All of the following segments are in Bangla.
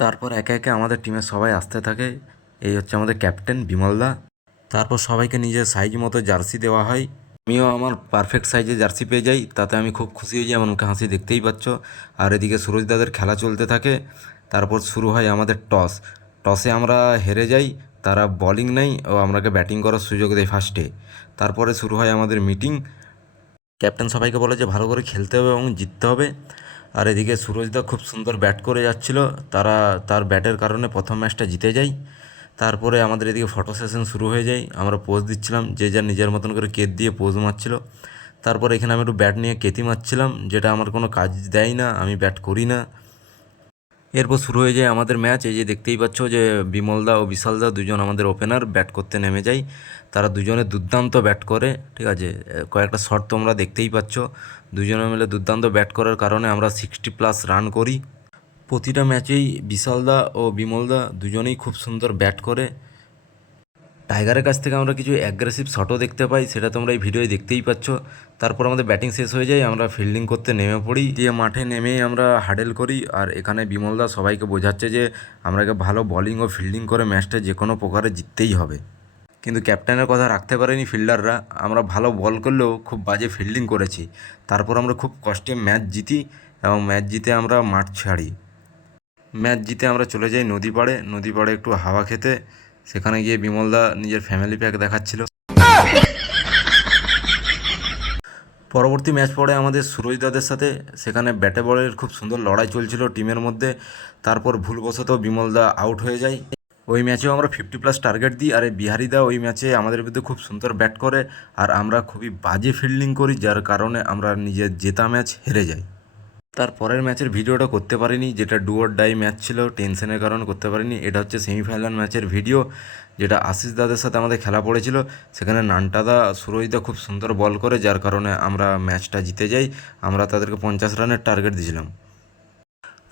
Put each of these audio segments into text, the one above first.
তারপর একে একে আমাদের টিমের সবাই আসতে থাকে। এই হচ্ছে আমাদের ক্যাপ্টেন বিমলদা। তারপর সবাইকে নিজের সাইজ মতো জার্সি দেওয়া হয়। আমিও আমার পারফেক্ট সাইজে জার্সি পেয়ে যাই, তাতে আমি খুব খুশি হয়ে যাই, আমার মুখে হাসি দেখতেই পাচ্ছ। আর এদিকে সুরজ দাদের খেলা চলতে থাকে। তারপর শুরু হয় আমাদের টস। টসে আমরা হেরে যাই, তারা বলিং নেয় ও আমাকে ব্যাটিং করার সুযোগ দেয় ফার্স্টে। তারপরে শুরু হয় আমাদের মিটিং। ক্যাপ্টেন সবাইকে বলে যে ভালো করে খেলতে হবে এবং জিততে হবে। আর এদিকে সুরজদা খুব সুন্দর ব্যাট করে যাচ্ছিল, তার ব্যাটের কারণে প্রথম ম্যাচটা জিতে যায়। তারপরে আমাদের এদিকে ফটো সেশন শুরু হয়ে যায়, আমরা পোজ দিচ্ছিলাম, যে যার নিজের মতন করে কেত দিয়ে পোজ মারছিল। তারপরে এখানে আমি একটু ব্যাট নিয়ে কেতি মারছিলাম, যেটা আমার কোনো কাজ দেয় না, আমি ব্যাট করি না। এরপর শুরু হয়ে যায় আমাদের ম্যাচ। এই যে দেখতেই পাচ্ছ যে বিমলদা ও বিশালদা দুজন আমাদের ওপেনার ব্যাট করতে নেমে যায়। তারা দুজনে দুর্দান্ত ব্যাট করে, ঠিক আছে। কয়েকটা শট তোমরা দেখতেই পাচ্ছ। দুজনে মিলে দুর্দান্ত ব্যাট করার কারণে আমরা 60+ রান করি। প্রতিটা ম্যাচেই বিশালদা ও বিমলদা দুজনেই খুব সুন্দর ব্যাট করে। টাইগারের কাছ থেকে আমরা কিছু অ্যাগ্রেসিভ শটও দেখতে পাই, সেটা তোমরা এই ভিডিওয় দেখতেই পাচ্ছ। তারপর আমাদের ব্যাটিং শেষ হয়ে যায়, আমরা ফিল্ডিং করতে নেমে পড়ি, দিয়ে মাঠে নেমেই আমরা হাডেল করি। আর এখানে বিমলদা সবাইকে বোঝাচ্ছে যে আমরাকে ভালো বোলিং ও ফিল্ডিং করে ম্যাচটা যে কোনো প্রকারে জিততেই হবে। কিন্তু ক্যাপ্টেনের কথা রাখতে পারেনি ফিল্ডাররা, আমরা ভালো বল করলেও খুব বাজে ফিল্ডিং করেছি। তারপর আমরা খুব কষ্টে ম্যাচ জিতি এবং ম্যাচ জিতে আমরা মাঠ ছাড়ি। ম্যাচ জিতে আমরা চলে যাই নদী পাড়ে একটু হাওয়া খেতে। সেখানে গিয়ে বিমলদা নিজের ফ্যামিলি প্যাক দেখাচ্ছিল। পরবর্তী ম্যাচ পড়ে আমাদের সুরজ দাদের সাথে, সেখানে ব্যাটে বলের খুব সুন্দর লড়াই চলছিল টিমের মধ্যে। তারপর ভুলবশত বিমলদা আউট হয়ে যায়। ওই ম্যাচেও আমরা 50+ টার্গেট দিই, আর এই বিহারিদা ওই ম্যাচে আমাদের বিরুদ্ধে খুব সুন্দর ব্যাট করে, আর আমরা খুবই বাজে ফিল্ডিং করি, যার কারণে আমরা নিজের জেতা ম্যাচ হেরে যাই। তার পরের ম্যাচের ভিডিওটা করতে পারিনি, যেটা ডু অর ডাই ম্যাচ ছিল, টেনশনের কারণে করতে পারিনি। এটা হচ্ছে সেমিফাইনাল ম্যাচের ভিডিও, যেটা আশিস দাদের সাথে আমাদের খেলা পড়েছিল। সেখানে নানটাদা সুরজদা খুব সুন্দর বল করে, যার কারণে আমরা ম্যাচটা জিতে যাই। আমরা তাদেরকে 50 রানের টার্গেট দিয়েছিলাম।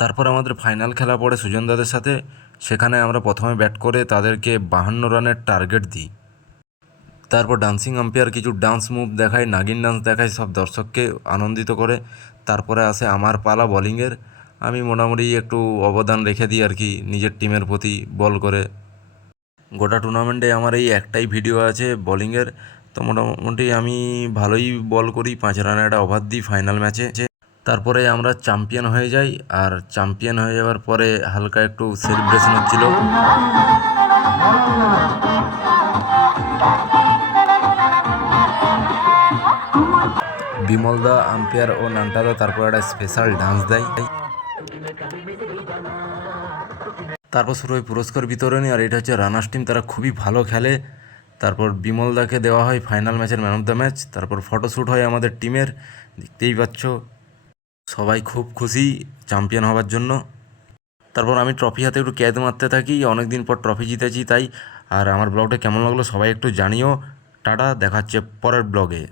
তারপর আমাদের ফাইনাল খেলা পড়ে সুজন দাদের সাথে। সেখানে আমরা প্রথমে ব্যাট করে তাদেরকে 52 রানের টার্গেট দিই। তারপর ডান্সিং আম্পায়ার কিছু ডান্স মুভ দেখায়, নাগিন ডান্স দেখায়, সব দর্শককে আনন্দিত করে। তারপরে আসে আমার পালা বোলিংয়ের। আমি মোটামুটি একটু অবদান রেখে দিই আর কি, নিজের টিমের প্রতি বল করে। গোটা টুর্নামেন্টে আমার এই একটাই ভিডিও আছে বোলিংয়ের। তো মোটামুটি আমি ভালোই বল করি, 5 রানের একটা ওভার দিই ফাইনাল ম্যাচে। তারপরে আমরা চ্যাম্পিয়ন হয়ে যাই। আর চ্যাম্পিয়ন হয়ে যাওয়ার পরে হালকা একটু সেলিব্রেশন হচ্ছিল। বিমলদা, আম্পায়ার ও নান্টাদা তারপর একটা স্পেশাল ডান্স দেয়। তারপর শুরু হয় পুরস্কার বিতরণী, আর এটা হচ্ছে রানার্স টিম, তারা খুবই ভালো খেলে। তারপর বিমলদাকে দেওয়া হয় ফাইনাল ম্যাচের ম্যান অফ দ্য ম্যাচ। তারপর ফটোশ্যুট হয় আমাদের টিমের, দেখতেই পাচ্ছ সবাই খুব খুশি চ্যাম্পিয়ন হওয়ার জন্য। তারপর আমি ট্রফি হাতে একটু ক্যাচ মারতে থাকি, অনেক দিন পর ট্রফি জিতেছি তাই। আর আমার ব্লগটা কেমন লাগলো সবাই একটু জানিও। টাটা, দেখা হচ্ছে পরের ব্লগে।